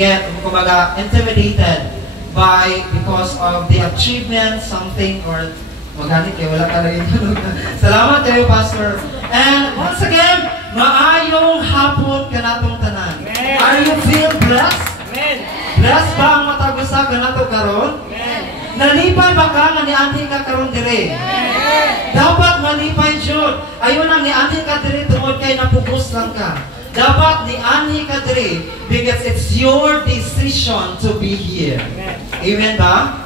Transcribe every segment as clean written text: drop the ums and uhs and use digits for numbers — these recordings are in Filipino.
get, kumbaga, intimidated because of the achievement, something, or maganit kayo, wala ka rin. Salamat kayo, Pastor. And once again, maayong hapon ka natong tanan. Are you feel blessed? Amen. Blessed ba ang matagusa ka nato karon? Nalipay ba ka nga nianhin ka karon dire? Dapat malipay jud. Ayon ang nianhin ka dire tungod kay napugos lang ka. Dapat nianhin ka dire because it's your decision to be here. Amen ba?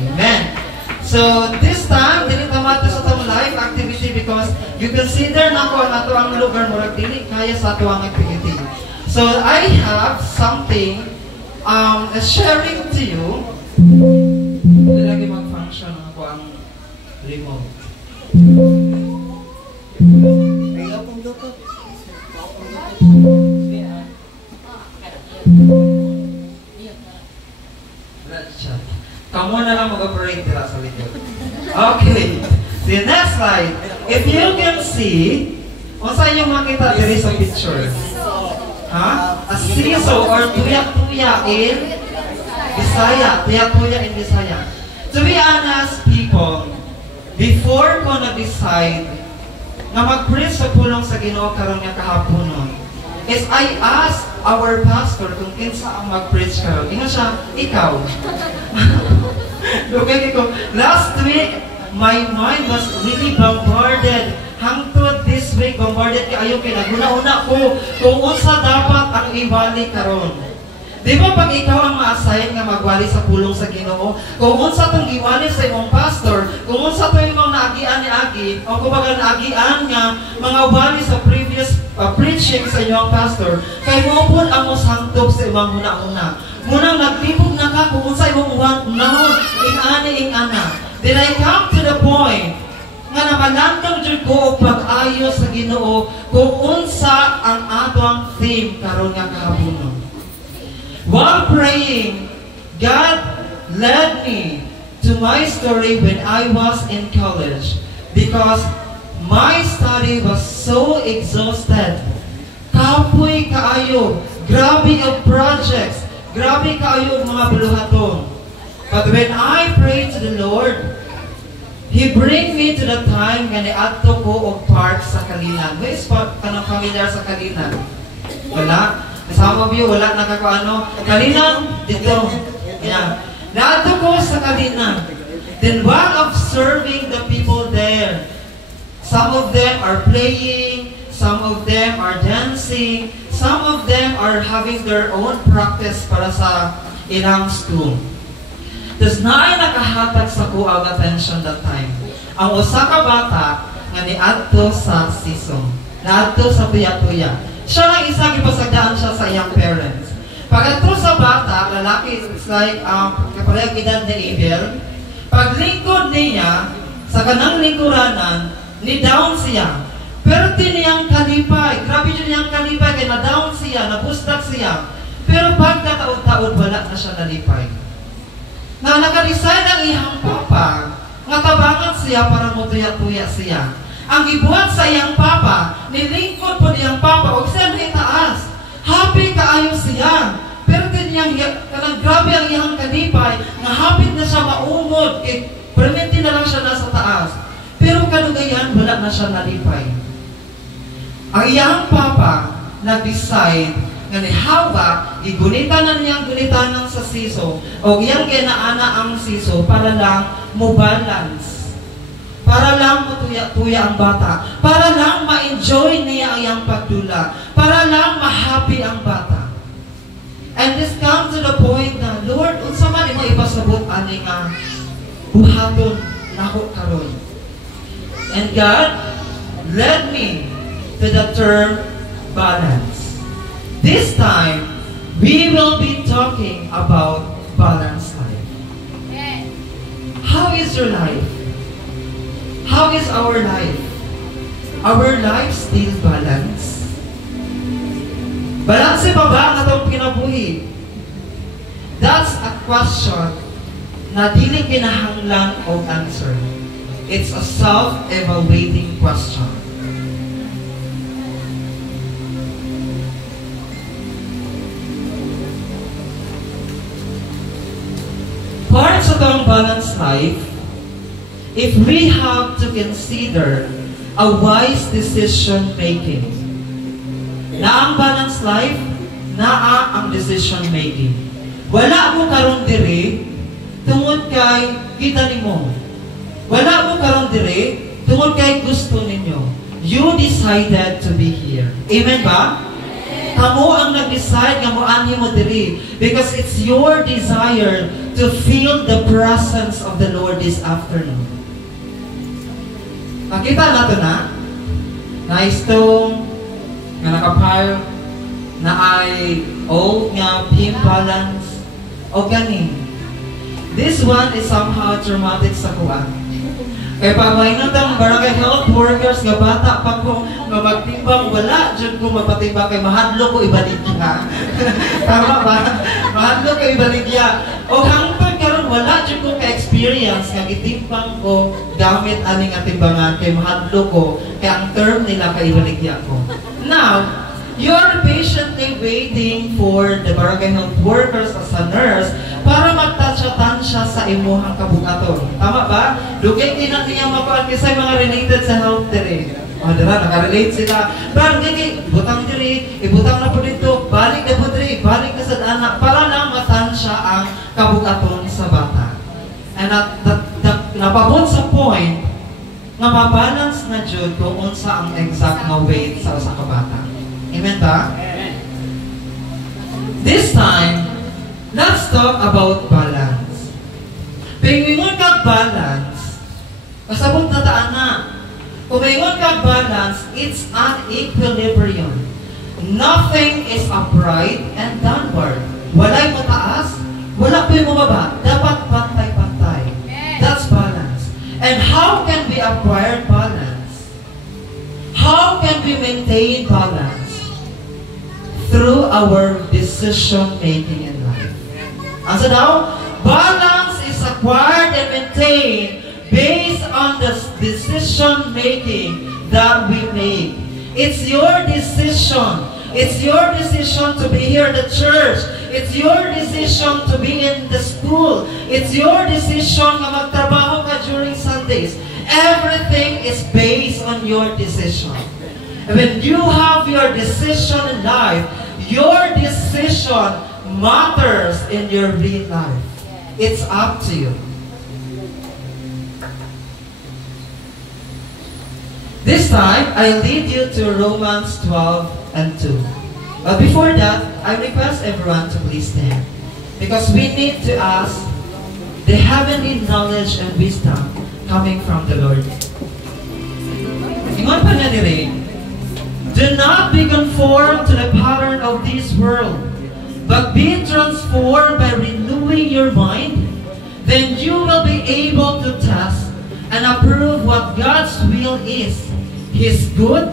Amen. So this time, dili tamato sa tong live activity because you consider na ko ang ato ang lugar mo dili kaya sa ato ang activity. So I have something sharing to you. Dili lagi mag-function ako ang remote. Ayaw pong luto. Kamu na lang mag-operate nila sa likod. Okay. The next slide. If you can see, kung saan yung makita diri sa picture? Ha? A seesaw or tuya-tuya in Bisaya. Tuya-tuya in Bisaya. To be honest, people, before ko na-decide na mag-preach sa pulong sa Ginoo karon nga kahaponon, is I asked our pastor kung kinsa ang mag-preach karon. Ingon siya, ikaw. Okay, ko. Last week, my mind was really bombarded. Hangtod this week, bombarded kayo kay naguna-una ko kung unsa dapat ang ibalik karon. Di ba pag ikaw ang ma-assign nga magwali sa pulong sa Ginoo, kung unsa tong giwali sa imong pastor, kung unsa to imong naagian ni Agi, o kumbaga naagian nga mga wali sa previous preaching sa inyong pastor, kay mo pud ang mosangtog sa imong huna-huna. Munang nagtibog na ka kung unsa imong nahon, ing-ana. Then I come to the point nga namalangkang jud ko og pag-ayo sa Ginoo kung unsa ang atong theme karon nga kahabonon. While praying, God led me to my story when I was in college because my study was so exhausted. Kapoy kaayo, grabe ang projects, grabe kaayo ang mga buluhaton. But when I prayed to the Lord, He bring me to the time nga niadto ko og park sa Kalinan. May spot ka ng familiar sa Kalinan? Wala? Some of you, wala nakakaano. Kalinan, dito. Yeah. Naadto ko sa Kalinan. Then while observing the people there, some of them are playing, some of them are dancing, some of them are having their own practice para sa ilang school. Tapos naay nakahatag sa kuang attention that time. Ang usa ka bata nga niadto sa siso. Naadto sa tuya-tuya. Siya lang isa, gipasagdaan siya sa iyang parents. Pag-atro sa bata, lalaki, it's like, kapareha edad ni Abel, paglingkod niya, sa kanang lingkuranan, ni-down siya. Pero tiniyang kalipay, grabe yun niyang kalipay, kaya na-down siya, nabustak siya. Pero pagkataod-taod, wala na siya nalipay. Na nag-decide ang iyang papa, nga tabangan siya para mutuya-tuya siya. Ang gibuhat sa iyang papa, nilingkod po niyang papa, huwag siya taas. Happy kaayo siya. Pero tiniyang, kanang grabe ang iyang kanipay, nga hapit na siya maumod, perminti na lang siya nasa taas. Pero kanugayan, wala na siya nalipay. Ang iyang papa, nag-decide, nga ni Hawa, igunitan na niyang gunitanan sa siso, o iyang kinaana ang siso, para lang mo-balance. Para lang matuya-tuya ang bata. Para lang ma-enjoy niya ang iyang pagdula. Para lang ma-happy ang bata. And this comes to the point na, Lord, unsa man imo ipasabot ani nga buhaton nako karon. And God led me to the term balance. This time, we will be talking about balanced life. How is your life? How is our life? Our life still balanced? Balanse pa ba ang atong kinabuhi? That's a question na dili kinahanglan og answer. It's a self-evaluating question. sa itong balanced life, if we have to consider a wise decision making, na ang balanced life, naa ang decision making. Wala mo karon diri tungod kay kita nimo. Wala mo karon diri tungod kay gusto ninyo. You decided to be here. Amen ba? Kamo ang nag-decide nga moanhi mo diri because it's your desire to feel the presence of the Lord this afternoon. Nakita nato na nice tong nga nakapile na ay old nga beam balance o gani. This one is somehow traumatic sa kuha. Kaya pag mainon tang barangay health workers nga bata pa ko nga magtimbang, wala dyan ko mapatimbang kay mahadlo ko ibaligya. Tama ba? Mahadlo ko ibaligya. O hangtod karon wala dyan ko ka-experience nga gitimbang ko gamit aning atimbangan kay mahadlo ko kaya ang term nila kay ibaligya ko. Now, you are patiently waiting for the barangay health workers as a nurse para magtansya-tansya sa imuhang kabukaton. Tama ba? Dugay din ang niya makuan kasi mga related sa health diri. O, dira, nakarelate sila. Pero hindi, butang diri, ibutang na po dito, balik na po diri, balik na sa anak, para lang matansya ang kabukaton sa bata. And napabot sa point, nga mabalance na jud kung unsa ang exact na weight sa usa ka bata. Amen ba? This time, let's talk about balance. Pingingon kag balance, kasabot na taan na. Kung pingingon kag balance, it's an equilibrium. Nothing is upright and downward. Wala'y mataas, wala po'y bumaba. Dapat pantay-pantay. That's balance. And how can we acquire balance? How can we maintain balance? Through our decision-making in life. And so now, balance is acquired and maintained based on the decision-making that we make. It's your decision. It's your decision to be here in the church. It's your decision to be in the school. It's your decision na magtrabaho ka during Sundays. Everything is based on your decision. When you have your decision in life, your decision matters in your real life. It's up to you. This time, I lead you to Romans 12 and 2. But before that, I request everyone to please stand. Because we need to ask the heavenly knowledge and wisdom coming from the Lord. Ingon pa niya ni Ray, do not be conformed to the pattern of this world, but be transformed by renewing your mind. Then you will be able to test and approve what God's will is, His good,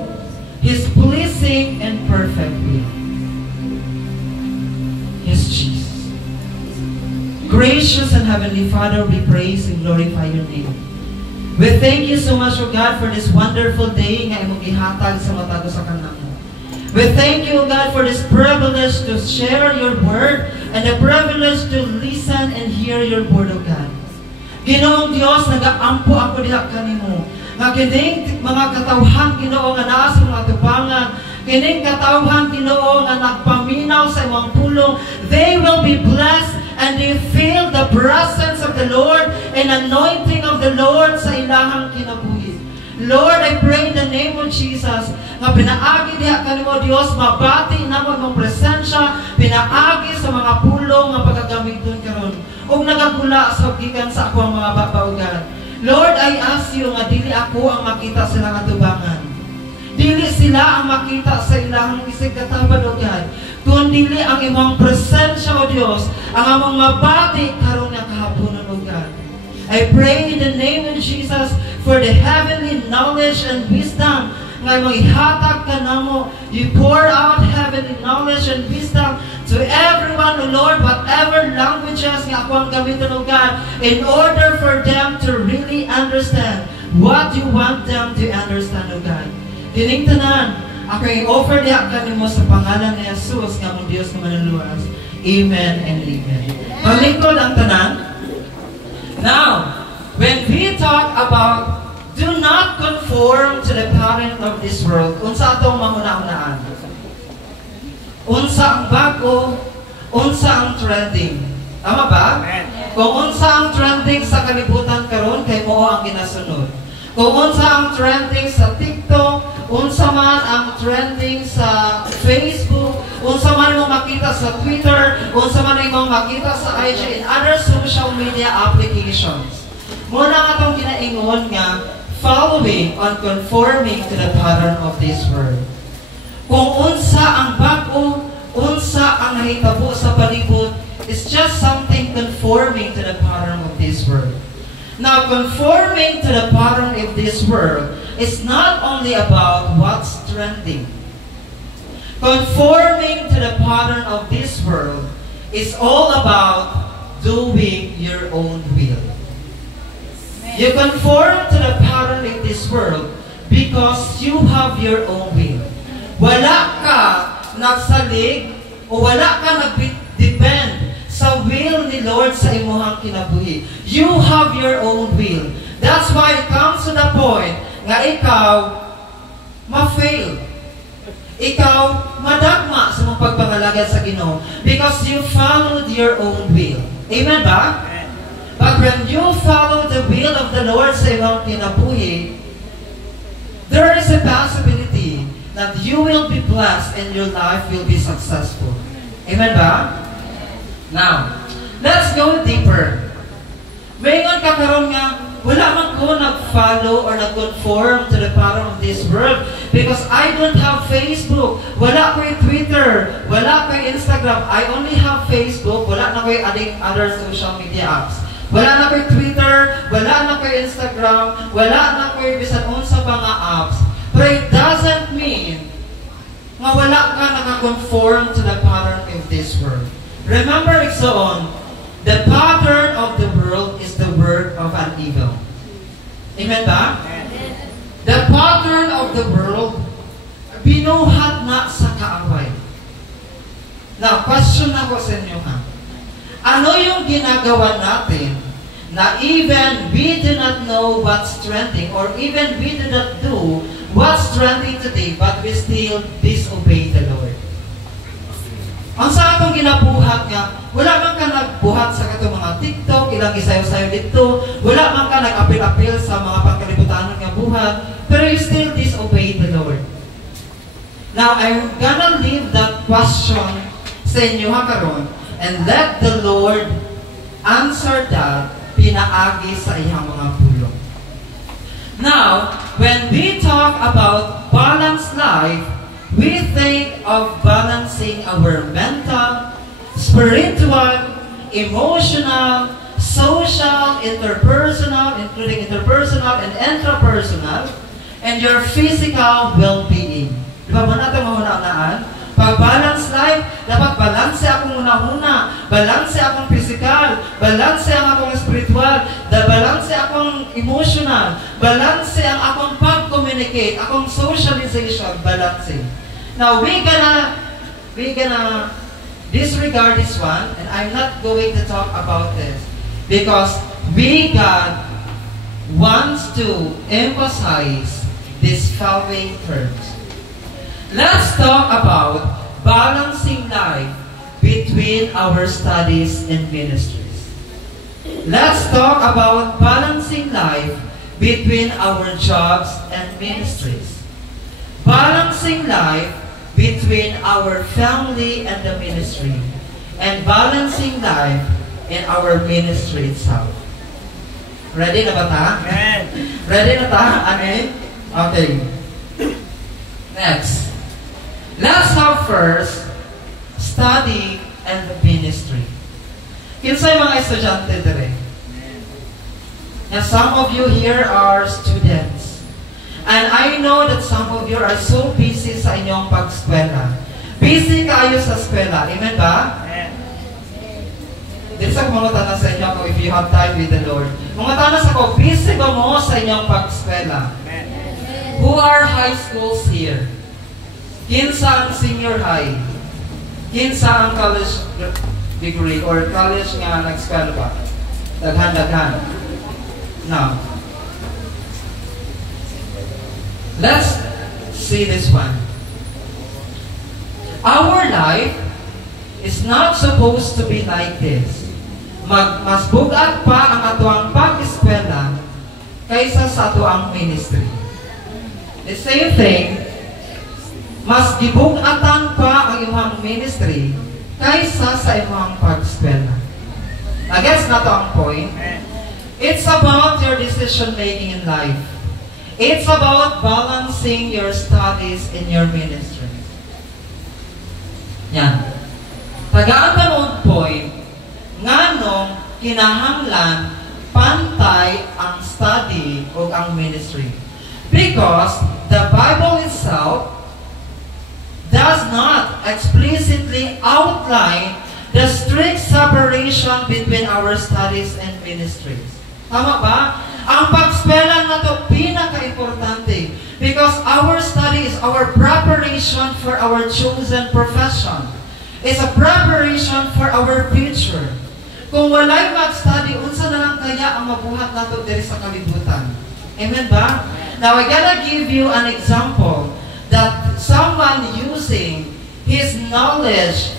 His pleasing, and perfect will. Yes, Jesus. Gracious and Heavenly Father, we praise and glorify your name. We thank you so much, O God, for this wonderful day nga imong gihatag sa matago sa kanamo. We thank you, O God, for this privilege to share your word and the privilege to listen and hear your word, O God. Ginoong Diyos, nagaampo ako diha kanimo. Nga kining mga katawhan Ginoo nga naa sa mga tubangan, kining katawhan Ginoo nga nagpaminaw sa imong pulong, they will be blessed and they feel the presence of the Lord and anointing of the Lord sa ilahang kinabuhi. Lord, I pray in the name of Jesus, nga pinaagi diha kanimo Dios, mabati namo imong presensya, pinaagi sa mga pulong nga pagagamiton karon. Ug nagagula sa gikan sa akong mga babaugan. Lord, I ask you nga dili ako ang makita sa ilang atubangan. Dili sila ang makita sa ilang isig katabad, O God. Kundi ang imong presensya, O Dios, ang among mabati karon nga kahaponon, O God. I pray in the name of Jesus for the heavenly knowledge and wisdom nga imong ihatag kanamo. You pour out heavenly knowledge and wisdom to everyone, O Lord, whatever languages nga ako ang gamitin, O God, in order for them to really understand what you want them to understand, O God. Kining tanan, ako i-offer diha kanimo sa pangalan ni Jesus nga mong Dios nga manuluwas. Amen and amen. Maglingkod ang tanan. Now, when we talk about do not conform to the pattern of this world, unsa atong mahuna-hunaan? Unsa ang bago, unsa ang trending. Tama ba? Kung unsa ang trending sa kalibutan karon kay mao ang ginasunod. Kung unsa ang trending sa TikTok, unsa man ang trending sa Facebook, unsa man mo makita sa Twitter, unsa man mo makita sa IG and other social media applications. Muna atong ginaingon nga following on conforming to the pattern of this world. Kung unsa ang bago, unsa ang nahitabo sa palibot, it's just something conforming to the pattern of this world. Now, conforming to the pattern of this world is not only about what's trending. Conforming to the pattern of this world is all about doing your own will. You conform to the pattern of this world because you have your own will. Wala ka nagsalig o wala ka nag-depend sa will ni Lord sa imuhang kinabuhi. You have your own will. That's why it comes to the point nga ikaw ma-fail. Ikaw madagma sa mong pagpangalagad sa Ginoo because you followed your own will. Amen ba? But when you follow the will of the Lord sa imuhang kinabuhi, there is a possibility that you will be blessed and your life will be successful. Amen ba? Now, let's go deeper. Mayroon ka karon nga, wala man ko nag-follow or nag-conform to the pattern of this world because I don't have Facebook, wala ko yung Twitter, wala ko yung Instagram. I only have Facebook, wala na ko yung other social media apps. Wala na ko yung Twitter, wala na ko yung Instagram, wala na ko yung bisan unsa pa nga apps. But it doesn't mean nga wala ka naka-conform to the pattern of this world. Remember, Igsoon, the pattern of the world is the work of an evil. Amen ba? The pattern of the world, binuhat na sa kaaway. Now, question ako sa inyo ha. Ano yung ginagawa natin na even we do not know what's trending or even we do not do what's trending today but we still disobey the Lord? Ang sa atong ginabuhat nga, wala man ka nagbuhat sa katong mga TikTok, ilang isayo-sayo dito, wala man ka nag-apil-apil sa mga pagkalibutan nga buhat, pero you still disobey the Lord. Now, I'm gonna leave that question sa inyo ha karon and let the Lord answer that pinaagi sa iyang mga pulong. Now, when we talk about balanced life, we think of balancing our mental, spiritual, emotional, social, interpersonal, including interpersonal and intrapersonal, and your physical well-being. Di ba mo natin mahuna-unaan? Pag balance life, dapat balanse akong una-una, balanse akong physical, balanse ang akong spiritual, balanse akong emotional, balanse ang akong pag-communicate, akong socialization, balanse. Now, we're gonna disregard this one, and I'm not going to talk about this because God wants to emphasize these following terms. Let's talk about balancing life between our studies and ministries. Let's talk about balancing life between our jobs and ministries. Balancing life between our family and the ministry, and balancing life in our ministry itself. Ready na ba ta? Amen. Ready na ta? Amen? Okay. Next. Let's have first study and ministry. Kinsay mga estudyante dire? And some of you here are students. And I know that some of you are so busy sa inyong pag-eskwela. Busy kayo sa eskwela. Amen ba? Dito sa mga tanong sa inyo ko, if you have time with the Lord. Mga tanong sa ko, busy ba mo sa inyong pag-eskwela? Who are high schools here? Kinsa ang senior high? Kinsa ang college degree or college nga nag-eskwela ba? Daghan. Now, let's see this one. Our life is not supposed to be like this. Mas bugat pa ang atuang pag-eskwela kaysa sa atuang ministry. The same thing, mas gibugatan pa ang imong ministry kaysa sa imong pag-eskwela. I guess na to ang point. It's about your decision making in life. It's about balancing your studies and your ministry. Yan. Tagaan pa noong point, nganong kinahanglan pantay ang study o ang ministry. Because the Bible itself does not explicitly outline the strict separation between our studies and ministries. Tama ba? Ang pag-eskwela na to pinaka-importante because our study is our preparation for our chosen profession. It's a preparation for our future. Kung walay mag-study, unsa na lang kaya ang mabuhat nato diri sa kalibutan. Amen ba? Now, I gotta give you an example that someone using his knowledge,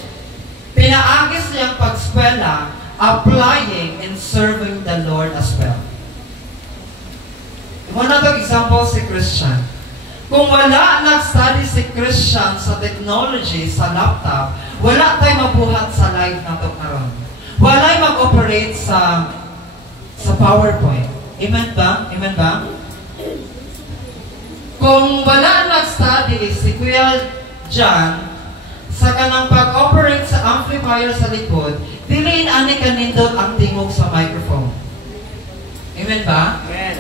pinaagis niyang pag-eskwela, applying and serving the Lord as well. One other example si Christian. Kung wala nag-study si Christian sa technology, sa laptop, wala tayo mabuhat sa live na ito karon. Wala'y mag-operate sa PowerPoint. Amen ba? Amen ba? Kung wala nag-study si Kuya John sa kanang pag-operate sa amplifier sa likod, diliin ani kanindot ang tingog sa microphone. Amen ba? Amen.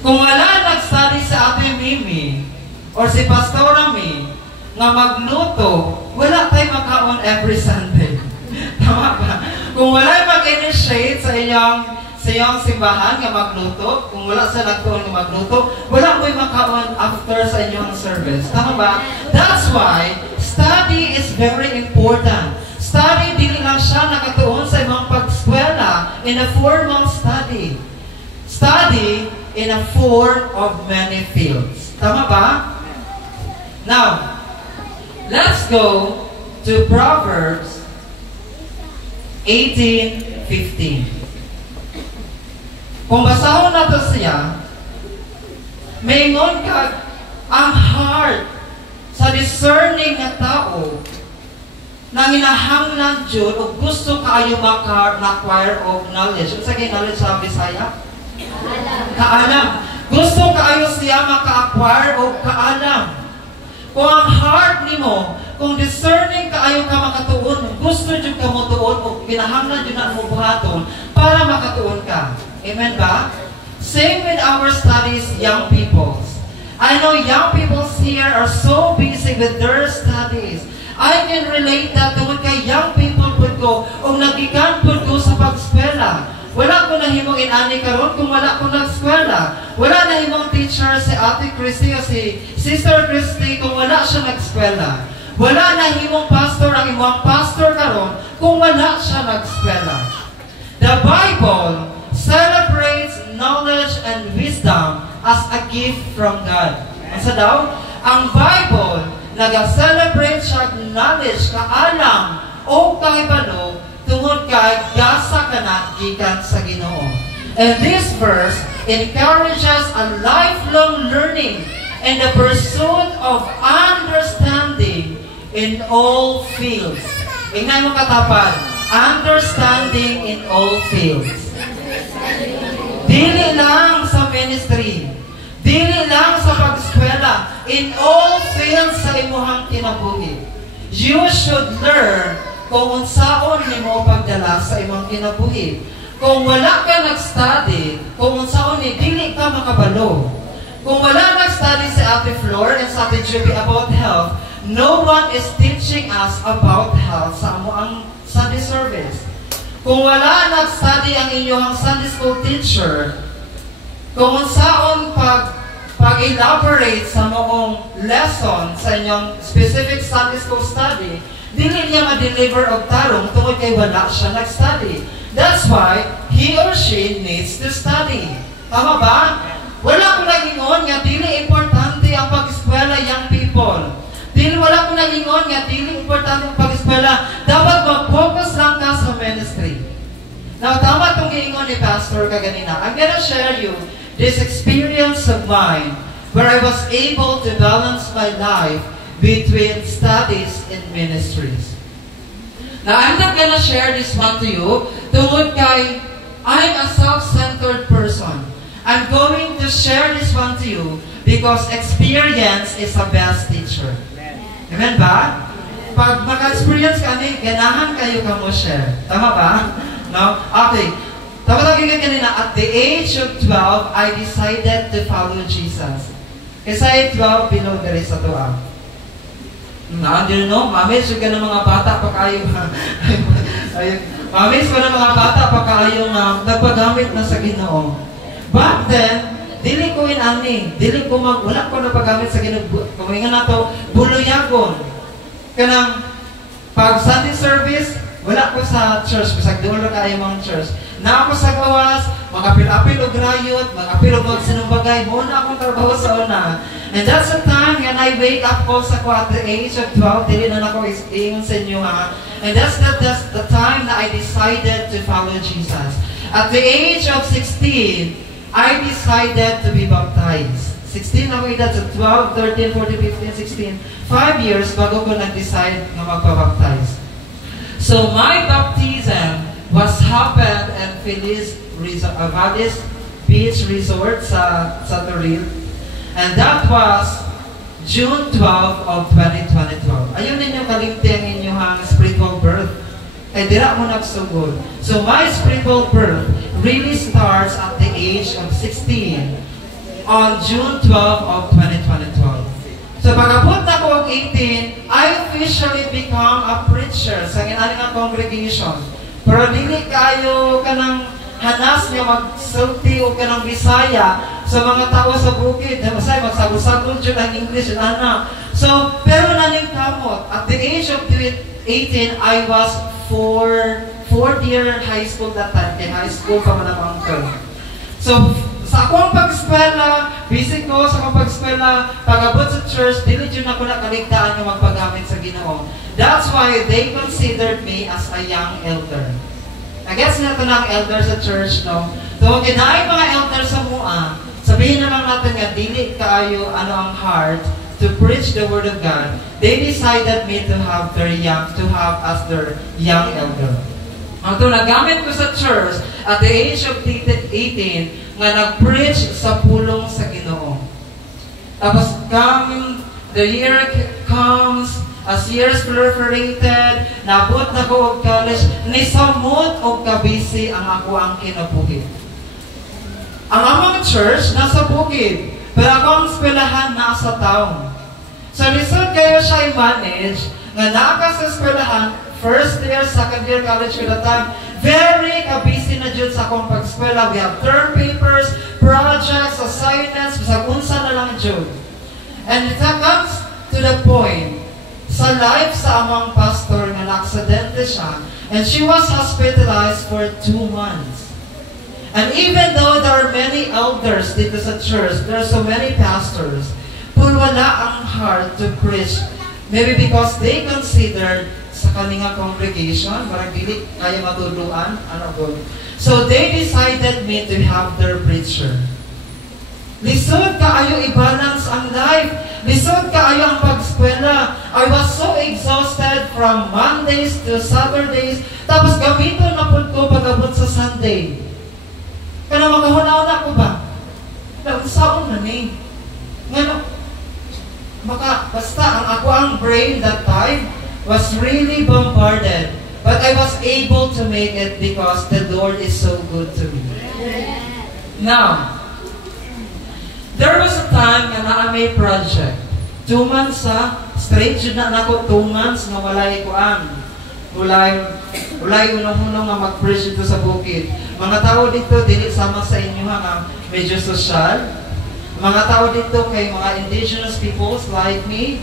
Kung wala nag-study sa Ate Mimi or si Pastora Mi nga magluto, wala tayo makaon every Sunday. Tama ba? Kung wala mag-initiate sa iyong simbahan nga magluto, kung wala sa nagtuon nga magluto, wala mo'y makaon after sa inyong service. Tama ba? That's why study is very important. Study, dili lang siya nakatuon sa imong pag-eskwela in a formal study. Study in a form of many fields. Tama ba? Now, let's go to Proverbs 18:15. Kung basahon nato siya, maingon ka ang heart sa discerning nga tao na hinahanglan Jud o gusto kaayo maka-acquire of knowledge. Unsa kay knowledge sa Bisaya? Kaalam. Gusto kaayo siya maka-acquire o kaalam. Kung ang heart nimo, kung discerning kaayo ka makatuon, gusto jud ka mo tuon o pinahanglan jud na mo buhaton para makatuon ka. Amen ba? Same with our studies, young people. I know young people here are so busy with their studies. I can relate that tungod kay young people pud ko og nagikan pud ko sa pag-eskwela. Wala ko nahimong inani karon kung wala ko nag-eskwela. Wala nahimong teacher si Ate Christy o si Sister Christy kung wala siya nag-eskwela. Wala nahimong pastor ang imong pastor karon kung wala siya nag-eskwela. The Bible celebrates knowledge and wisdom as a gift from God. Asa daw? Ang Bible nag-celebrate siya knowledge, kaalam o kahibalo tungod kay gasa kana gikan sa Ginoo. And this verse encourages a lifelong learning and the pursuit of understanding in all fields. Ingnan mo katapan, understanding in all fields. Dili lang sa ministry, dili lang sa pag-eskwela, in all fields sa imuhang kinabuhi. You should learn kung unsaon nimo pagdala sa imong kinabuhi. Kung wala ka nag-study, kung unsaon ni dili ka makabalo. Kung wala nag-study si Ate Flor and sa Ate Juby about health, no one is teaching us about health sa amuang Sunday service. Kung wala nag-study ang inyong Sunday school teacher, kung unsaon pag-elaborate sa moong lesson sa inyong specific Sunday school study, Dili niya ma-deliver og tarong tungod kay wala siya nag-study. That's why he or she needs to study. Tama ba? Wala ko nagingon nga dili importante ang pag-eskwela, young people. Wala ko nagingon nga dili importante ang pag-eskwela. Dapat mag-focus lang ka sa ministry. Now, tama itong giingon ni Pastor kaganina. I'm gonna share you this experience of mine where I was able to balance my life between studies and ministries. Now, I'm not gonna share this one to you tungod kay I'm a self-centered person. I'm going to share this one to you because experience is the best teacher. Amen ba? Pag maka-experience ka ni, ganahan kayo ka mo share. Tama ba? No? Okay. Tama lagi ka kanina, at the age of 12, I decided to follow Jesus. Kasi 12, below there is a tuwa. Mamiss ka ng mga bata pa kayo. Mamiss ka ng mga bata pa kayo na nagpagamit na sa Ginoo. Back then, dili ko inani, wala ko nagpagamit sa Ginoo. Kumingan na to, buluyagon. Kanang, pag Sunday service, wala ko sa church, bisag doon na kayo mga church. Na ako sa gawas, mga apil-apil o grayot, mga apil o magsinumbagay, muna akong trabaho sa una. And that's the time when I wake up also at the age of 12, dili na ako ingon sa inyo ha. And that's the time that I decided to follow Jesus. At the age of 16, I decided to be baptized. 16 ako edad sa 12, 13, 14, 15, 16. 5 years bago ko nag-decide na magpabaptize. So my baptism was happened at Feliz Valles Beach Resort sa Toril. And that was June 12 of 2012. Ayun ninyo kalimti ang inyong spiritual birth. Ay dira mo nagsugod. So my spiritual birth really starts at the age of 16 on June 12 of 2012. So pagabot na ko og 18, I officially become a preacher sa ginani nga congregation. Pero dili kayo kanang hanas niya magsulti o kanang Bisaya sa mga tao sa bukid. Masay magsagol-sagol dyan ang English na. So, pero naning kamot. At the age of 18, I was fourth year high school that time. Kaya high school pa man ang uncle. So, sa akong pag-eskwela, busy ko sa akong pag-eskwela, pag-abot sa church, dili dyan ako nakaligtaan ng magpagamit sa Ginoo. That's why they considered me as a young elder. I guess nga ito na ang elder sa church, no? So, kinaay mga elder sa mua, sabihin na lang natin nga, dili kaayo ano ang heart to preach the Word of God. They decided me to have as their young elder. Ang ito, nagamit ko sa church at the age of 18, nga nag-preach sa pulong sa Ginoo. Tapos, the year comes, as years proliferated, nabot na ko og college, nisamot og kabisi ang ako ang kinabuhi. Ang among church, nasa bukid, pero akong eskwelahan nasa town. So, lisod kayo siya i-manage, nga naka sa eskwelahan, first year, second year college ko that time, very kabisi na dyan sa akong pag-eskwela. We have term papers, projects, assignments, sa unsa na lang dyan. And it comes to the point, sa life sa amang pastor nga na-aksidente siya, and she was hospitalized for 2 months. And even though there are many elders dito sa church, there are so many pastors, puro wala ang heart to preach. Maybe because they considered sa kaninga congregation, marang dili kaya matuluan, so they decided me to have their preacher. Lisod kaayo i-balance ang life. Lisod kaayo ang pag-eskwela. I was so exhausted from Mondays to Saturdays. Tapos gamiton na po ko pag-abot sa Sunday. Kaya makahuna-una ko ba? Naunsaon na ni. Ngano, basta ang ako ang brain that time was really bombarded. But I was able to make it because the Lord is so good to me. Now, there was a time na may project. 2 months straight yun na ako 2 months na walay kuan. Walay unang-unang nga mag-preach dito sa bukid. Mga tao dito, dili sama sa inyo nga medyo social. Mga tao dito kay mga indigenous peoples like me.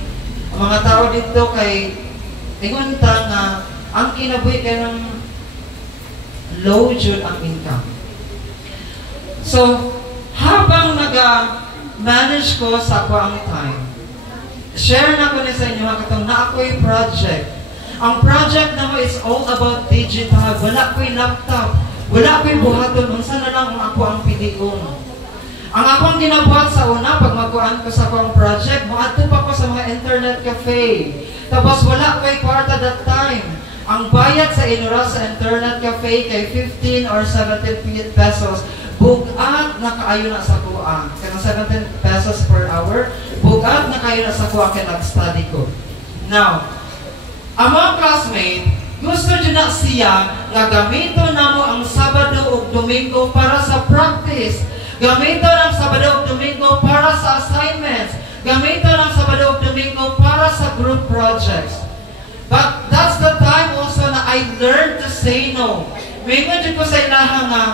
Mga tao dito kay Ingon ta nga, ang kinabuhi kay ng low jud ang income. So, habang manage ko sa ako ang time, share na ko ni sa inyo katong na ako'y project. Ang project na mo is all about digital. Wala ko'y laptop. Wala ko'y buhaton. Unsa na lang ang ako ang pilion. Ang akong ginabuhat sa una, pag magkuhan ko sa akong project, maadto pa ko sa mga internet cafe. Tapos wala ko'y kwarta that time. Ang bayad sa inura sa internet cafe kay 15 or 17 pesos. Bugat na kaayo na sa kuha. Kaya 17 pesos per hour, bugat na kaayo na sa kuha kaya nag-study ko. Now, ang mga classmate, gusto nyo na siya nga gamiton na mo ang Sabado o Domingo para sa practice. Gamiton ang Sabado o Domingo para sa assignments. Gamiton ang Sabado o Domingo para sa group projects. But that's the time also na I learned to say no. Mingon dyan ko sa ilahan nga,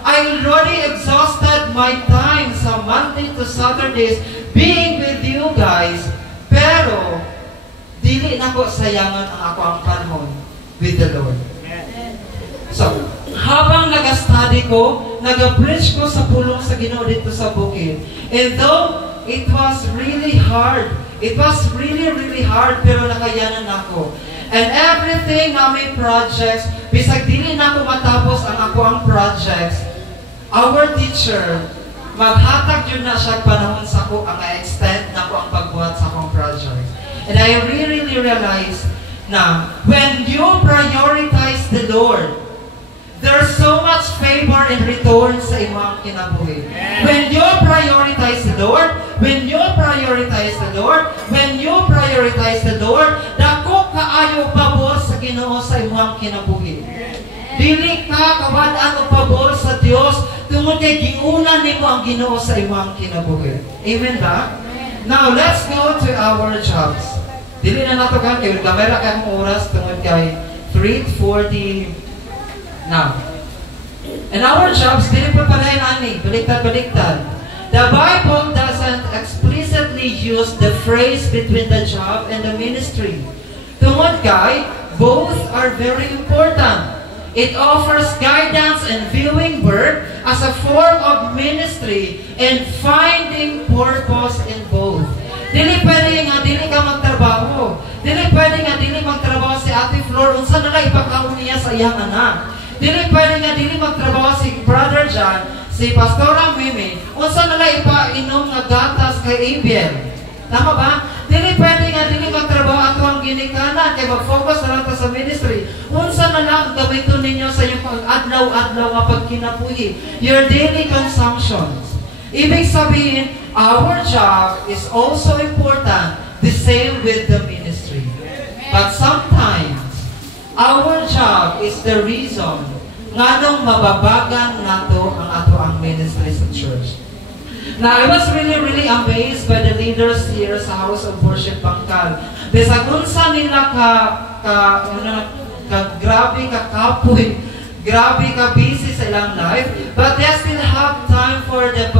I already exhausted my time sa Monday to Saturdays being with you guys. Pero, dili na ko sayangan ang ako ang panahon with the Lord. So, habang nag-study ko, nag-preach ko sa pulong sa Ginoo dito sa bukid. And though it was really hard, really hard, pero nakayanan ako. And everything na may projects, bisag dili na ako matapos ang ako ang projects, our teacher, maghatag yun na siya panahon sa ko ang extend na ko ang pagbuhat sa akong project. And I really realized na when you prioritize the Lord, there's so much favor in return sa imong kinabuhi. When you prioritize the Lord, dako kaayo pabor sa Ginoo sa imong kinabuhi. Dili ka kawad-an og pabor sa Dios tungod kay giuna nimo ang Ginoo sa imong kinabuhi. Amen ba? Now, let's go to our jobs. Dili na nato ka kay kamera kay ang oras tungod kay 3:40 now. And our jobs dili pa palayan ani, baliktad. The Bible doesn't explicitly use the phrase between the job and the ministry. Tungod kay both are very important. It offers guidance and viewing work as a form of ministry and finding purpose in both. Dili pwede nga dili ka magtrabaho. Dili pwede nga dili magtrabaho si Ate Flor unsa na lang ipakaon niya sa iyang anak. Dili pwede nga dili magtrabaho si Brother John, si Pastora Mimi, unsa na lang ipainom nga gatas kay Abel. Tama ba? Dili pwede nga dili magtrabaho ato ang ginikanan kay mag-focus na lang ta sa ministry. Unsa na lang gamiton ninyo sa inyong pag-adlaw-adlaw nga pagkinabuhi, your daily consumptions. Ibig sabihin, our job is also important, the same with the ministry. But sometimes, our job is the reason nganong mababagan nato ang ministry sa church. Now, I was really amazed by the leaders here sa House of Worship Bangkal. Bisag unsa nila grabe ka kapoy, grabe ka busy sa ilang life, but they still have time for the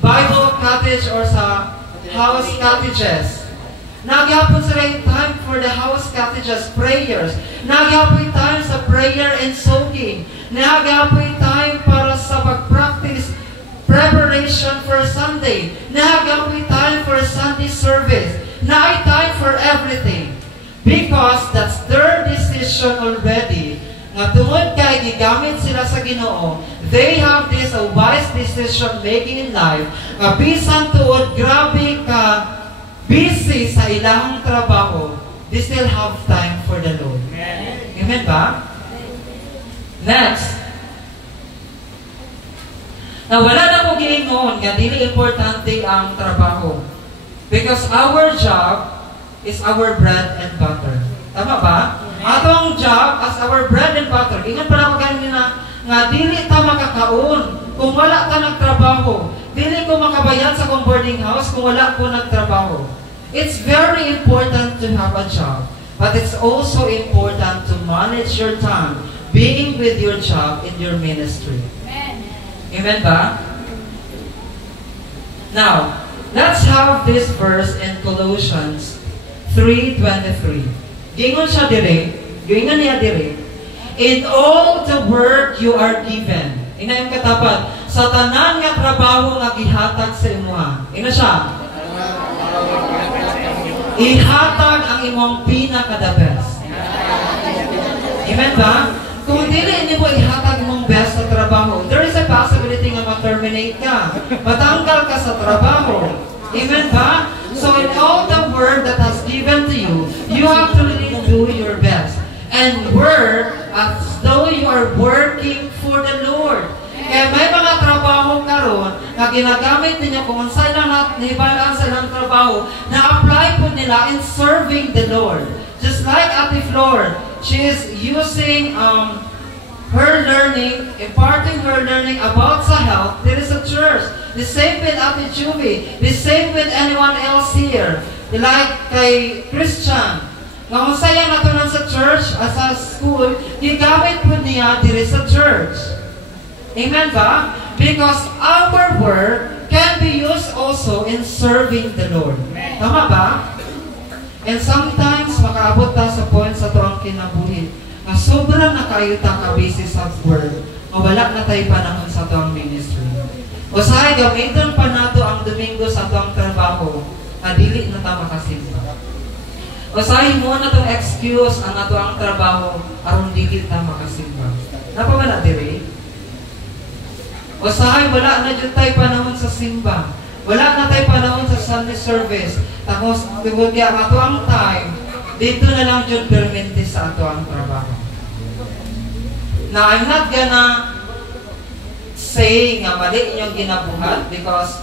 Bible cottage or sa house cottages. Nagyapon sila yung time for the house cottages, prayers. Nagyapon time sa prayer and soaking. Nagyapon time para sa pag-practice, preparation for Sunday. Nagyapon time for Sunday service. Nay time for everything. Because that's their decision already. Nga tungod kay gigamit sila sa Ginoo, they have this a wise decision making in life. Nga bisan tuod grabe ka busy sa ilang trabaho, they still have time for the Lord. Amen ba? Next. Now, wala na ko giingon nga dili importante ang trabaho. Because our job is our bread and butter. Tama ba? Atong job as our bread and butter. Ingat pala ko ganina nga dili ta makakaon kung wala ka nagtrabaho. Dili ko makabayad sa kong boarding house kung wala ko nagtrabaho. It's very important to have a job, but it's also important to manage your time, being with your job in your ministry. Amen ba? Now, let's have this verse in Colossians 3:23. Gingon siya dire, gingon niya dire, in all the work you are given. Ina yung katapat, sa tanan nga trabaho nga gihatag sa imuha. Ina siya, ihatag ang imong pinaka-the best. Amen ba? Kung dili niyo mo ihatag mong best sa trabaho, there is a possibility nga ma-terminate ka. Matanggal ka sa trabaho. Amen ba? So in all the work that has given to you have to really do your best. And work as though you are working for the Lord. Kaya may mga trabaho karon na ginagamit ninyo kung saan lang nibalaan sa ilang trabaho, na-apply po nila in serving the Lord. Just like Ate Flor, she is using her learning, imparting her learning about sa health. There is a church. The same with Ate Juby. The same with anyone else here. Like kay Christian. Nga saya na ito sa church, sa school, gigamit po niya diri sa church. Amen ba? Because our work can be used also in serving the Lord. Tama ba? And sometimes, makaabot ta sa point sa ito ang kinabuhi. Na sobrang nakayuta ka busy sa work, mawala na tayo panahon sa ito ang ministry. Usahay, gamitin pa nato ang Domingo sa ito ang trabaho, na dili na ta makasimba. Usahay mo na itong excuse ang ato ang trabaho, aron dili ta makasimba. Napawala diri? Usahay, wala na dyan tayo panahon sa simba. Wala na tayo panahon sa Sunday service. Tapos, kaya ato ang time, dito na lang dyan permente sa ato ang trabaho. Now, I'm not gonna say nga mali inyong ginabuhat because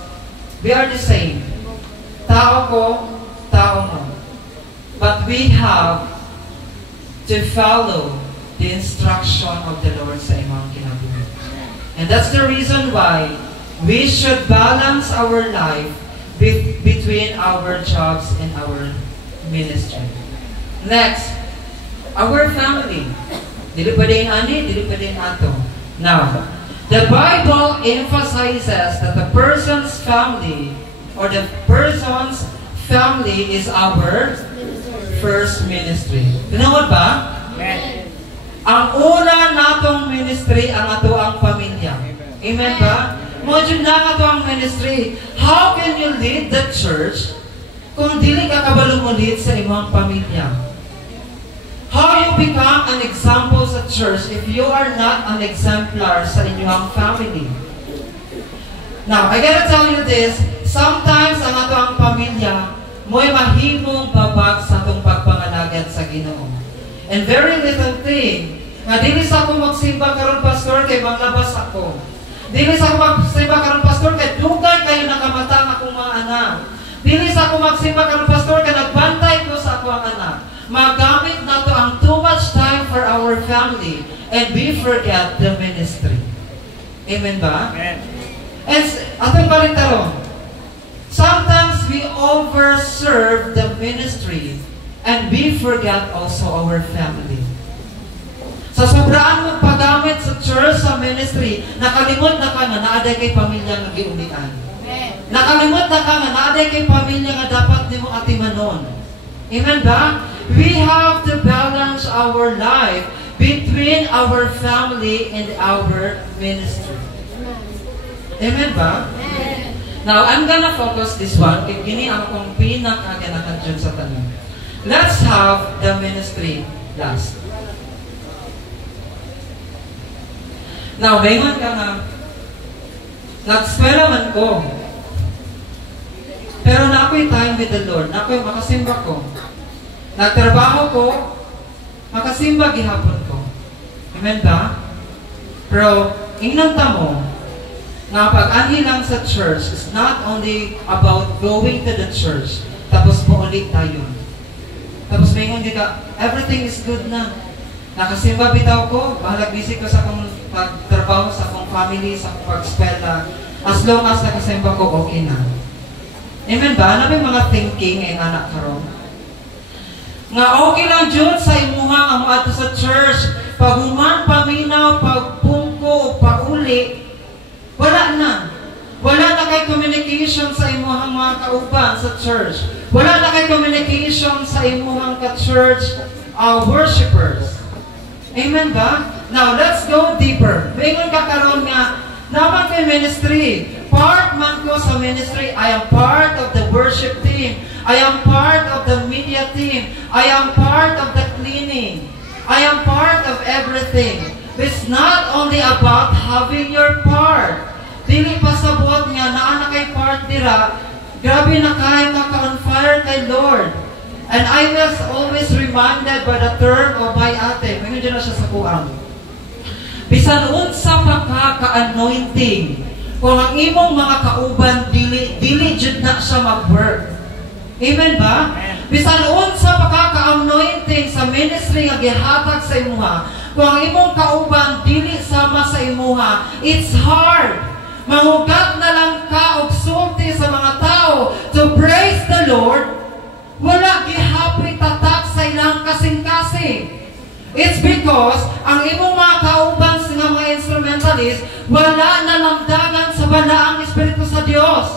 we are the same. Tao ko, tao mo. But we have to follow the instruction of the Lord sa imong kinabuhi. And that's the reason why we should balance our life between our jobs and our ministry. Next, our family. Dili pa din ani, dili pa din ato. Now, the Bible emphasizes that the person's family or the person's family is our first ministry. Tinawad ba? Ang una natong ministry ang ato ang pamilya. Amen ba? Modyo na ato ang ministry. How can you lead the church kung dili ka kabalo mo lead sa imong pamilya? How you become an example sa church if you are not an exemplar sa inyong family? Now, I gotta tell you this, sometimes ang ato ang pamilya mo'y mahimong babag sa atong pagpangalagad sa Ginoo. And very little thing, nga dili sa ako magsimba karon pastor kay manglabas ako. Dili sa ako magsimba karon pastor kay dugay kayo nakamatang akong mga anak. Dili sa ako magsimba karon pastor kay nagbantay ko sa akong anak. Magamit nato ang too much time for our family and we forget the ministry. Amen ba? Amen. And atong balitaron, sometimes we overserve the ministry and we forget also our family. Sa sobraan mong paggamit sa church, sa ministry, nakalimot na ka na naaday kay pamilya nga giunian. Nakalimot na ka na naaday kay pamilya nga dapat nimo atimanon. Amen ba? We have to balance our life between our family and our ministry. Amen ba? Now, I'm gonna focus this one kaya gini ang kong pinakaganahan dyan sa tanong. Let's have the ministry last. Now, mayroon ka nga, nag-eskwela man ko, pero na ako'y time with the Lord, na ako'y makasimba ko. Nagtrabaho ko, makasimba gihapon ko. Amen ba? Pero, ingnanta mo, nga pag-anhi lang sa church is not only about going to the church, tapos mo ulit tayo. Tapos mayroon di ka, everything is good na. Nakasimba bitaw ko, bahalag busy ko sa akong pagtrabaho, sa akong family, sa akong pag-eskwela. As long as nakasimba ko, okay na. Amen ba? Ano may mga thinking ang anak karon? Nga okay lang Jud sa imuha ang mga ato sa church. Paghuman, paminaw, pagpungko, pauli, wala na. Wala na kay communication sa imuhang mga kauban sa church. Wala na kay communication sa imuhang ka-church worshipers. Amen ba? Now, let's go deeper. Mayroon ka karon nga, naman kay ministry. Part man ko sa ministry. I am part of the worship team. I am part of the media team. I am part of the cleaning. I am part of everything. It's not only about having your part. Dili pasabot nga naa na kay part dira. Grabe na kay ka-on fire kay Lord. And I was always reminded by the term of my ate. Ngayon dyan na siya sa kuang. Bisan unsa pa ka-anointing. Kung ang imong mga kauban, dili jud na siya mag-work. Amen ba? Bisan unsa pa ka-anointing sa ministry nga gihatag sa imuha. Kung ang imong kauban, dili sama sa imuha. It's hard. Mangugat na lang ka og sulti sa mga tao to praise the Lord. Wala gihapoy tatak sa ilang kasing-kasing. It's because ang imong mga kauban sa mga instrumentalist wala na lamdagan sa balaang Espiritu sa Dios.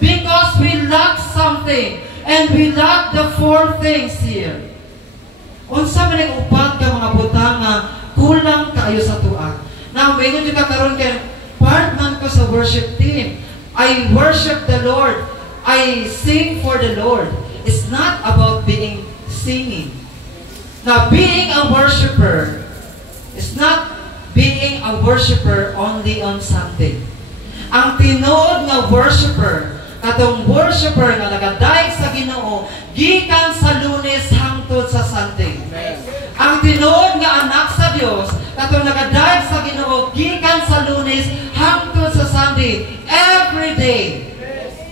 Because we lack something. And we lack the four things here. Unsa man ang upat ka mga butang nga kulang kaayo sa tuwa. Now, may nyo ka karon kay part man ko sa worship team. I worship the Lord. I sing for the Lord. It's not about being singing. Now, being a worshiper is not being a worshiper only on Sunday. Ang tinuod nga worshiper, katong worshiper nga nagadaig sa Ginoo, gikan sa Lunes hangtod sa Sunday. Ang tinuod nga anak sa Dios, katong nagadaig sa Ginoo, gikan sa Lunes hangtod sa Sunday, every day.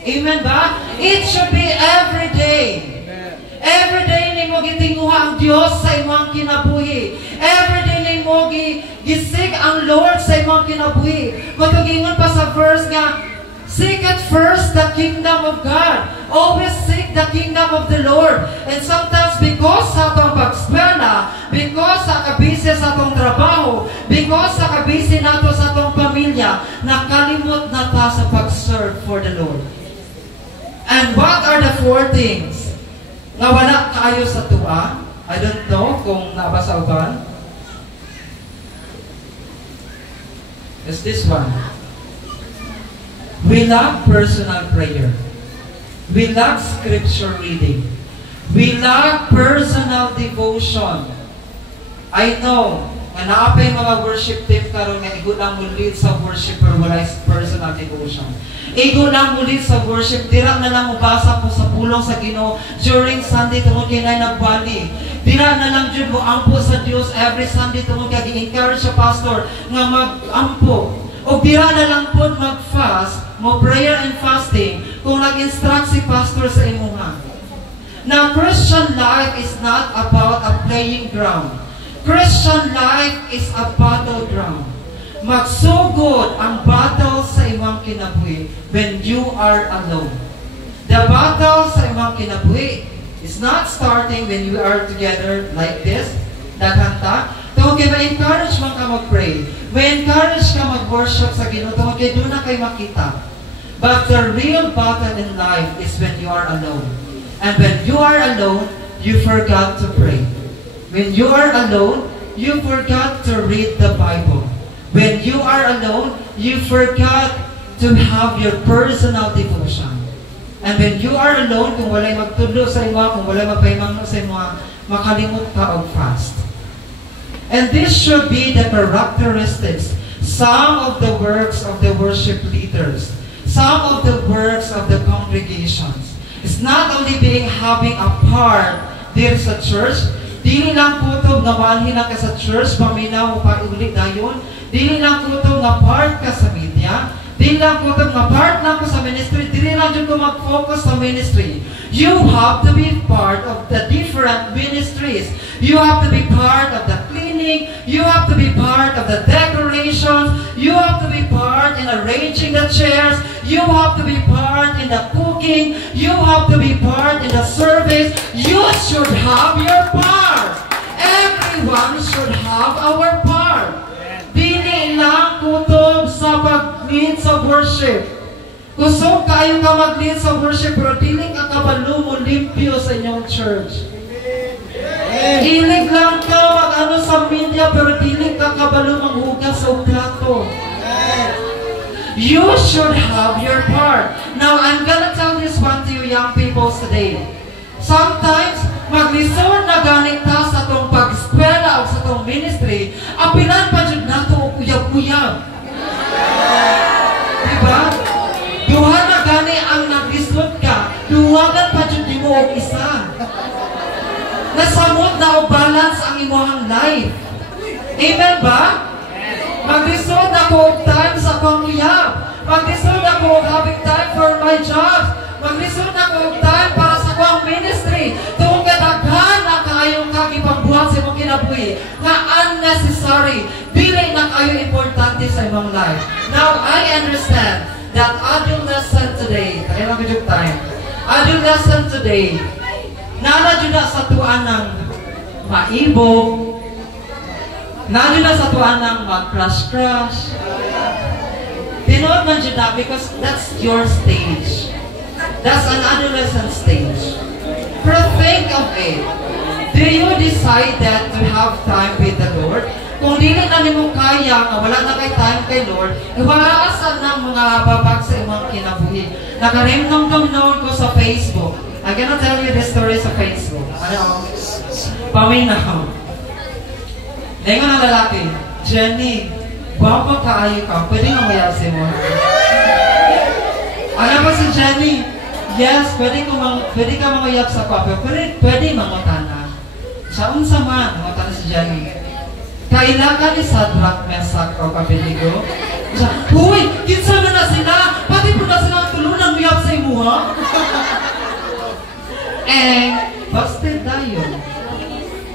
Amen ba? It should be every day. Every day nimo gitinguha ang Dios sa imong kinabuhi. Every day nimo gisig ang Lord sa imong kinabuhi. Matugingon pa sa verse nga, seek it first the kingdom of God. Always seek the kingdom of the Lord. And sometimes because sa atong pagskwela, because sa kabisi sa atong trabaho, because sa kabisi nato sa atong pamilya, nakalimot na ta sa pag-serve for the Lord. And what are the four things nga wala kaayo sa tuwa? I don't know kung nabasa uban. It's this one. We lack personal prayer. We lack scripture reading. We lack personal devotion. I know, nga naapay mga worship team karon nga igo lang mo lead sa worshiper, wala personal devotion. Igo lang mo lead sa worship, dira na lang mubasa po sa pulong sa Ginoo during Sunday tungod kay nay nagbali. Dira na lang jud mo ampo sa Dios every Sunday tungod kay gi-encourage sa pastor nga mag-ampo. O dira na lang po mag-fast, mo prayer and fasting kung nag-instruct si pastor sa imuha. Now, Christian life is not about a playing ground. Christian life is a battleground. Magsugod ang battle sa imong kinabuhi when you are alone. The battle sa imong kinabuhi is not starting when you are together like this, daghanta. Tungod kay ma-encourage man ka mag-pray. Ma-encourage ka mag-worship sa Ginoo. Tungod kay doon na kayo makita. But the real battle in life is when you are alone. And when you are alone, you forgot to pray. When you are alone, you forgot to read the Bible. When you are alone, you forgot to have your personal devotion. And when you are alone, kung walay magtudlo sa imo, kung walay magpahimangno sa imo, makalimot ka og fast. And this should be the characteristics, some of the works of the worship leaders, some of the works of the congregations. It's not only having a part there sa church, dili lang kutob nga malhin ka sa church, paminaw pa ulit dayon. Dili lang kutob nga part ka sa media. Dili lang kutob nga part lang ko sa ministry. Dili lang dyan ko mag-focus sa ministry. You have to be part of the different ministries. You have to be part of the cleaning. You have to be part of the decorations. You have to be part in arranging the chairs. You have to be part in the cooking. You have to be part in the service. You should have your part. Everyone should have our part. Dili lang kutob sa pag-lead sa worship. Kusog kayo ka mag-lead sa worship, pero dili ka kabalo mo limpyo sa inyong church. Hilig lang ka mag-ano sa media, pero dili ka kabalo maghugas sa plato. You should have your part. Now, I'm gonna tell this one to you young people today. Sometimes, mag-resort na ganit ta sa itong pag-eskwela o sa itong ministry, apilan pa dyan na ito o kuyab-kuyab. Diba? Duha na gani ang nag-resort ka, duwagan pa dyan di mo o isa. Nasamot na o balance ang imuhang life. Amen ba? Mag-resort ako og time sa panguyab. Mag-resort ako og having time for my job. Mag-resort ako og time para sa kong ministry. Tungkol kadaghan na kayong kakipagbuhat sa imong kinabuhi na unnecessary. Dili na kayo importante sa imong life. Now, I understand that adult lesson today, tayo lang video time, adult lesson today, nana dyan na sa tuan ng maibog, nana dyan na sa tuan ng mag-crush-crush. Tinood man dyan na because that's your stage. That's an adolescent stage. Pero think of it. Do you decide that to have time with the Lord? Kung dili na nimo kaya, nga wala na kay time kay Lord, iwaraasan ng mga babag sa imong kinabuhi. Nakarimnom-nomnon ko sa Facebook. I'm gonna tell you this story sa Facebook. Ano? Paminaw. Ngayon ang lalaki, Jenny, guwapo kaayo ka, pwede nga mayasin mo. Alam mo si Jenny, yes, pwede ka manguyap sa kwapo, pwede mangutana. Sa unsa man, mangutana si Jenny. Kaila ka ni Sadrak, Mesak, o Kapiligo. Huy, kinsa na sila? Pati po na silang tulunang uyap sa imuha. Busted tayo.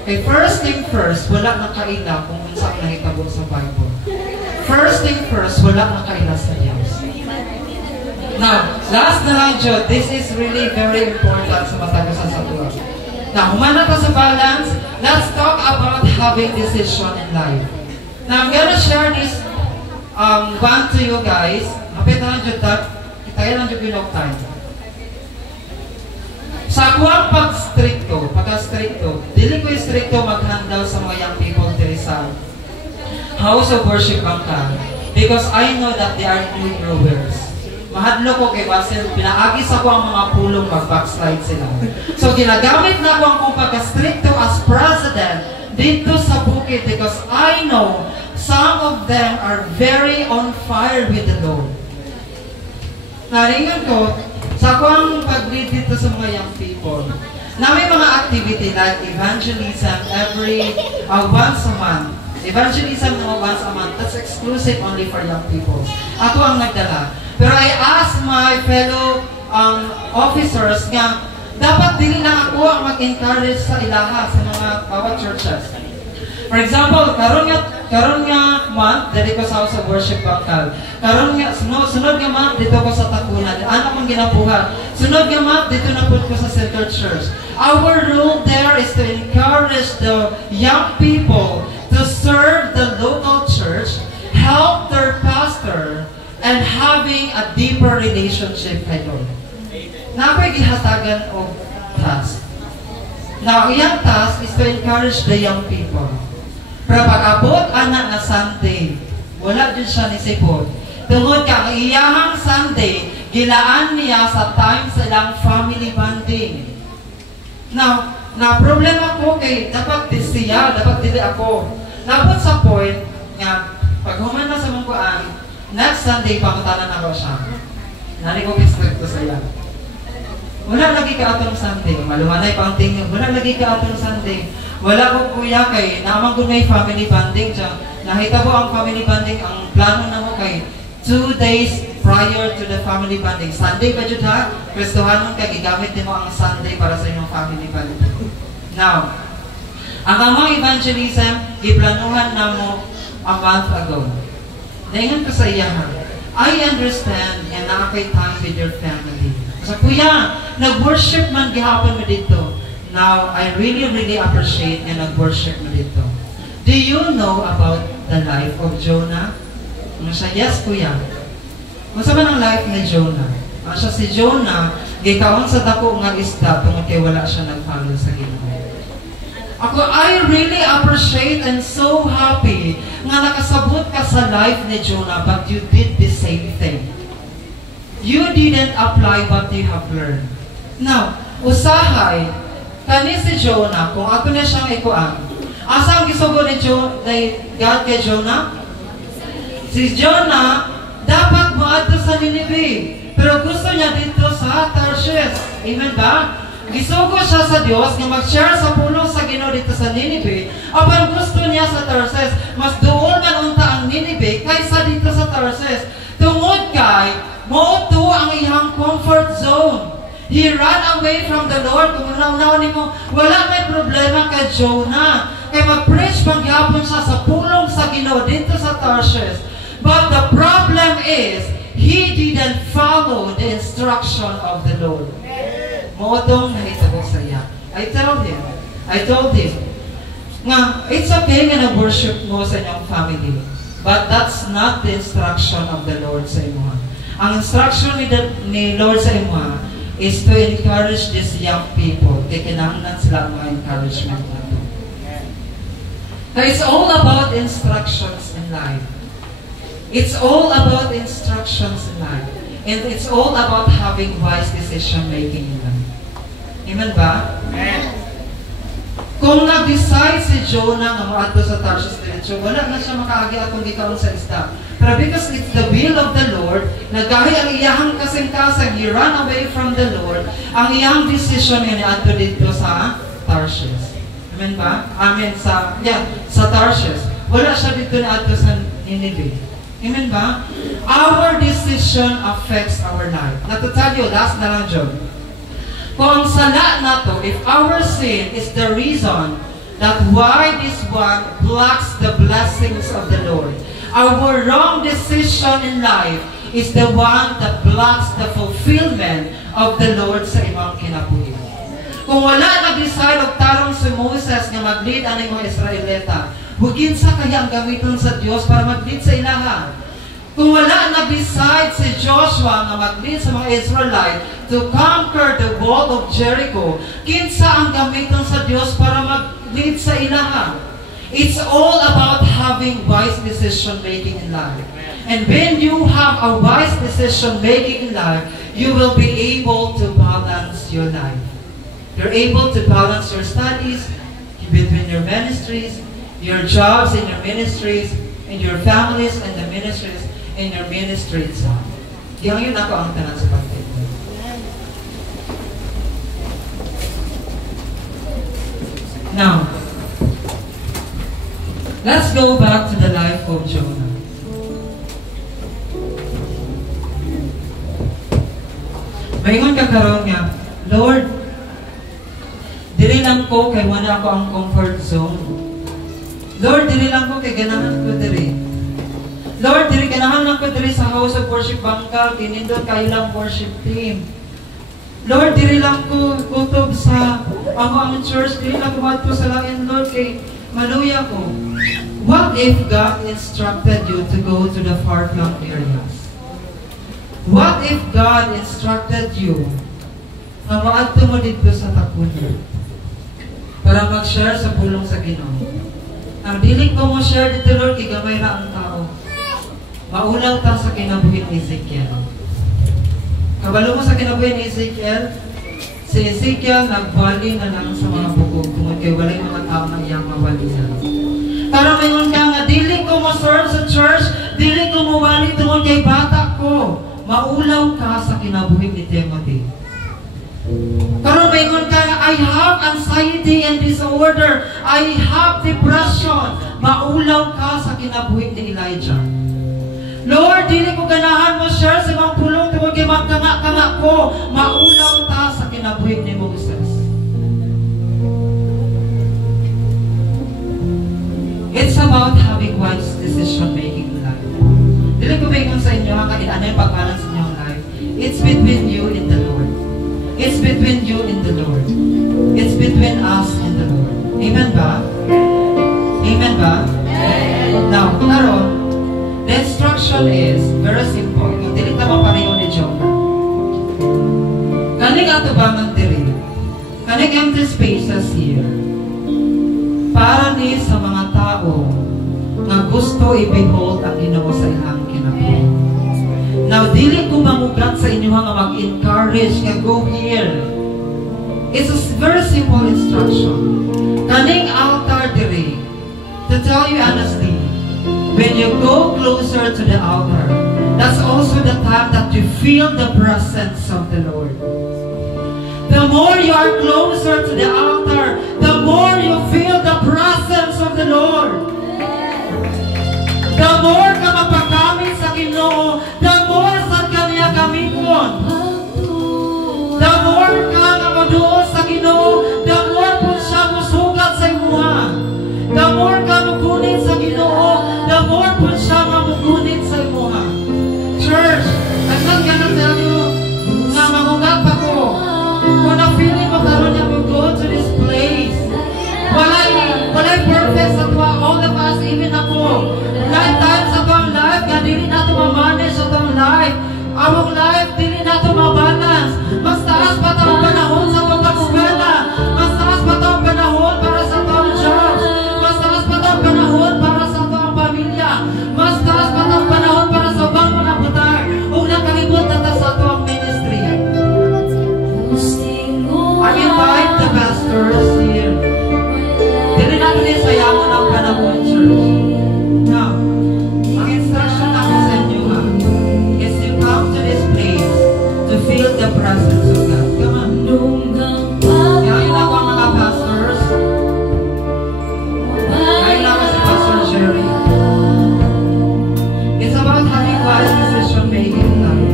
Okay, first thing first, wala na kaila kung unsa ang nahitabo sa Bible. First thing first, wala na kaila sa Diyos. Now, last na lang, Jod, this is really very important sa matagusan sa tuwa. Now, humana pa sa balance, let's talk about having decision in life. Now, I'm gonna share this one to you guys. Kapit na lang, Jod, kita lang, Jod, yung time. Sa akuang pagka-stricto, dili ko yung stricto mag-handle sa mga young people diri sa house of worship bangka. Because I know that they are new growers. Mahadlo ko kay Basil, pinaagi sa ko ang mga pulong mag-backslide sila. So ginagamit na ko ang kong pagka-stricto as president dito sa bukid because I know some of them are very on fire with the Lord. Naringan ko, sa ko ang pag-lead dito sa mga young people, na may mga activity like evangelism every once a month. Evangelism na once a month, that's exclusive only for young people. Ako ang nagdala. Pero I ask my fellow officers nga, dapat din na ako ang mag-encourage sa ilaha sa mga bawat churches. For example, karon nga month, dito ko sa House of Worship Bangkal. Karon nga, sunod nga month, dito ko sa Takunan. Ano kong ginabuhat? Sunod nga month, dito na po ko sa Center Church. Our role there is to encourage the young people to serve the local church, help their pastor, and having a deeper relationship kay Lord. Napay gihatagan o task. Now, iyang task is to encourage the young people. Pero pag-abot anak na Sunday, wala din siya nisipod. Tungod ka, ang iyahang Sunday, gilaan niya sa time sa ilang family bonding. Now, na problema ko kay dapat siya, dapat dili ako. Napot sa point nga, pag human na sa mungkuan, next Sunday, pangutanan ako siya. Nari ko expect ko sa iya. Wala lagi ka atong Sunday. Malumanay pang tingin. Wala lagi ka atong Sunday. Wala ko kuya kay naman ko may family bonding siya. Nakita ko ang family bonding, ang plano na mo kay 2 days prior to the family bonding. Sunday ba dyan ha? Kristohanon kay gigamit din mo ang Sunday para sa inyong family bonding. Now, ang amang evangelism, iplanuhan na mo a month ago. Daingan ko sa iya ha. I understand and nakakay time with your family. So kuya, nag-worship man gihapon mo dito. Now, I really appreciate na nag-worship mo dito. Do you know about the life of Jonah? Siya, yes kuya. Unsa man ang life ni Jonah? Siya si Jonah, gikaon sa dako nga isda tungod kay wala siya nag-follow sa Ginoo. Ako, I really appreciate and so happy nga nakasabot ka sa life ni Jonah, but you did the same thing. You didn't apply what you have learned. Now, usahay, kani si Jonah, kung ato na siyang ikuan, asa ang gisugo ni God kay Jonah? Si Jonah, dapat moadto sa Nineveh, pero gusto niya dito sa Tarshish. Amen ba? Gisugo siya sa Dios nga mag-share sa pulong sa Ginoo dito sa Nineveh. Apan gusto niya sa Tarshish, mas doon man unta ang Nineveh kaysa dito sa Tarshish. Tungod kay mauto ang iyang comfort zone. He ran away from the Lord. Kung unaw-unaw nimo, wala may problema kay Jonah. Kay mag-preach pagyapon siya sa pulong sa Ginoo dito sa Tarshish. But the problem is, he didn't follow the instruction of the Lord. Mootong nahitabo sa iya. I told him, nga, it's okay nga na-worship mo sa inyong family. But that's not the instruction of the Lord sa imo. Ang instruction ni Lord sa imo is to encourage these young people. Kaya kinahanglan sila mga encouragement na ito. It's all about instructions in life. It's all about instructions in life. And it's all about having wise decision making in life. Amen ba? Amen. Kung nag-decide si Jonah nga maadto sa Tarshish diretso, wala na siya makaagi atong gikaon sa isda. Pero because it's the will of the Lord, nagahi ang iyahang kasing-kasang, he ran away from the Lord, ang iyang decision yun ato dito sa Tarshish. Amen ba? Amen. Sa Tarshish. Wala siya dito na ato sa Nineveh. Amen ba? Our decision affects our life. Now to tell you, last na lang, John. Kung sala na to, if our sin is the reason that why this one blocks the blessings of the Lord, our wrong decision in life is the one that blocks the fulfillment of the Lord sa imong kinabuhi. Kung wala nag-decide og tarong si Moses nga mag-lead ang mga Israelita, hugin sa kaya ang gamiton sa Dios para mag-lead sa ilaha. Kung wala nag-decide si Joshua nga mag-lead sa mga Israelite to conquer the wall of Jericho, kinsa ang gamiton sa Dios para mag-lead sa ilaha. It's all about having wise decision making in life. And when you have a wise decision making in life, you will be able to balance your life. You're able to balance your studies between your ministries, your jobs in your ministries, and your families and the ministries in your ministry itself. Yun ako ang tanan sa pagtito. Now, let's go back to the life of Jonah. Mayon ka karon nga, Lord, dili lang ko kay wala ako ang comfort zone. Lord, dili lang ko kay ganahan ko diri. Lord, dili ganahan lang ko diri sa House of Worship Bangkal, kinindot kayo lang worship team. Lord, dili lang ko kutob sa ang church, dili lang ko madto sa lain, Lord, kay maluya ko. What if God instructed you to go to the far-flung areas? What if God instructed you na maadto mo dito sa Takunya para mag-share sa pulong sa Ginoo? Ang dili ko mo share dito, Lord, kay gamay ra ang tao. Maulang ta sa kinabuhi ni Ezekiel. Kabalo mo sa kinabuhi ni Ezekiel, si Ezekiel nagbali na lang sa mga bukog tungod kay walay mga tao na iyang mawalihan. Pero mayon ka nga, dili ko mo serve sa church, dili ko mo wali tungod kay bata ko. Maulaw ka sa kinabuhi ni Timothy. Pero mayon ka nga, I have anxiety and disorder. I have depression. Maulaw ka sa kinabuhi ni Elijah. Lord, dili ko ganahan mo share sa mga pulong tungod kay magkanga-kanga ko. Maulaw ta sa kinabuhi ni Moses. It's about having wise decision making in life. Dili ko mayon sa inyo ang kailangan pag-balance sa inyong life. It's between you and the Lord. It's between you and the Lord. It's between us and the Lord. Amen ba? Amen ba? Now, karon, the instruction is very simple. Kung dili ta ni Jonah. Kaning atubangan diri, kaning empty spaces here, para ni sa mga tao nga gusto i-behold ang Ginoo sa ilang kinabuhi. Now, dili ko mamugat sa inyo nga mag-encourage nga go here. It's a very simple instruction. Kaning altar diri, to tell you honestly, when you go closer to the altar, that's also the time that you feel the presence of the Lord. The more you are closer to the altar, the more you feel the presence of the Lord. The more ka mapagamit sa Ginoo, the more sa Kanya gamimon. The more ka nga maduo sa Ginoo, the more po siya musugat sa imuha. The more ka mugunit sa Ginoo, the more po siya mamugunit sa imuha. Church, I'm not gonna tell you nga mamugat pa ko. Kung na-feeling mo karon niya mo go to this place. Walay perfect sa tuwa, all of us, even ako. Lifetime sa tuwang life, nga dili na ito mamanage sa tuwang life. Among life, dili na ito mabalance. Mas taas pa ito panahon sa tuwang kaskwela. Mas taas pa ito panahon para sa tuwang jobs. Mas taas pa ito panahon para sa tuwang pamilya. Mas taas pa ito panahon para sa ubang mga butar. Huwag nakalibot na ito sa tuwang ministry. I invite the pastors here. Dili natin isayamon ang panahon, church. Now, ang instruction natin sa inyo is you come to this place to feel the presence of God. Come on. Ngayon ako ang mga pastors. Ngayon ako si Pastor Jerry. It's about having wise decision making time.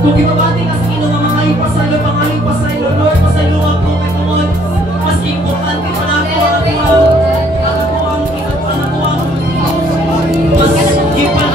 Kung gipabati